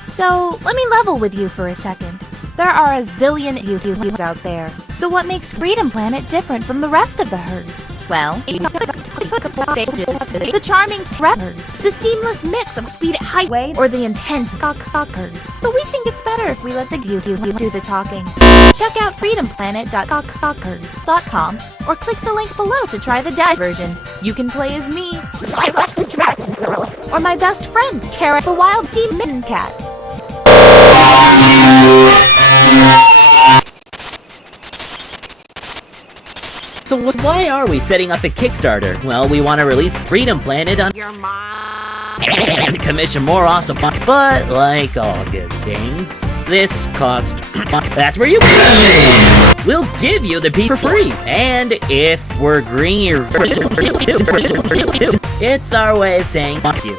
So, let me level with you for a second. There are a zillion YouTubers out there. So what makes Freedom Planet different from the rest of the herd? Well, the charming herds, the seamless mix of speed at highway, or the intense herds. But we think it's better if we let the YouTube do the talking. Check out freedomplanet.com or click the link below to try the dash version. You can play as me, or my best friend, Carrot the Wild Sea Mitten Cat. So why are we setting up a Kickstarter? Well, we want to release Freedom Planet on your mom and commission more awesome box. But like all good things, this costs. That's where you come in. We'll give you the piece for free, and if we're green, it's our way of saying fuck you.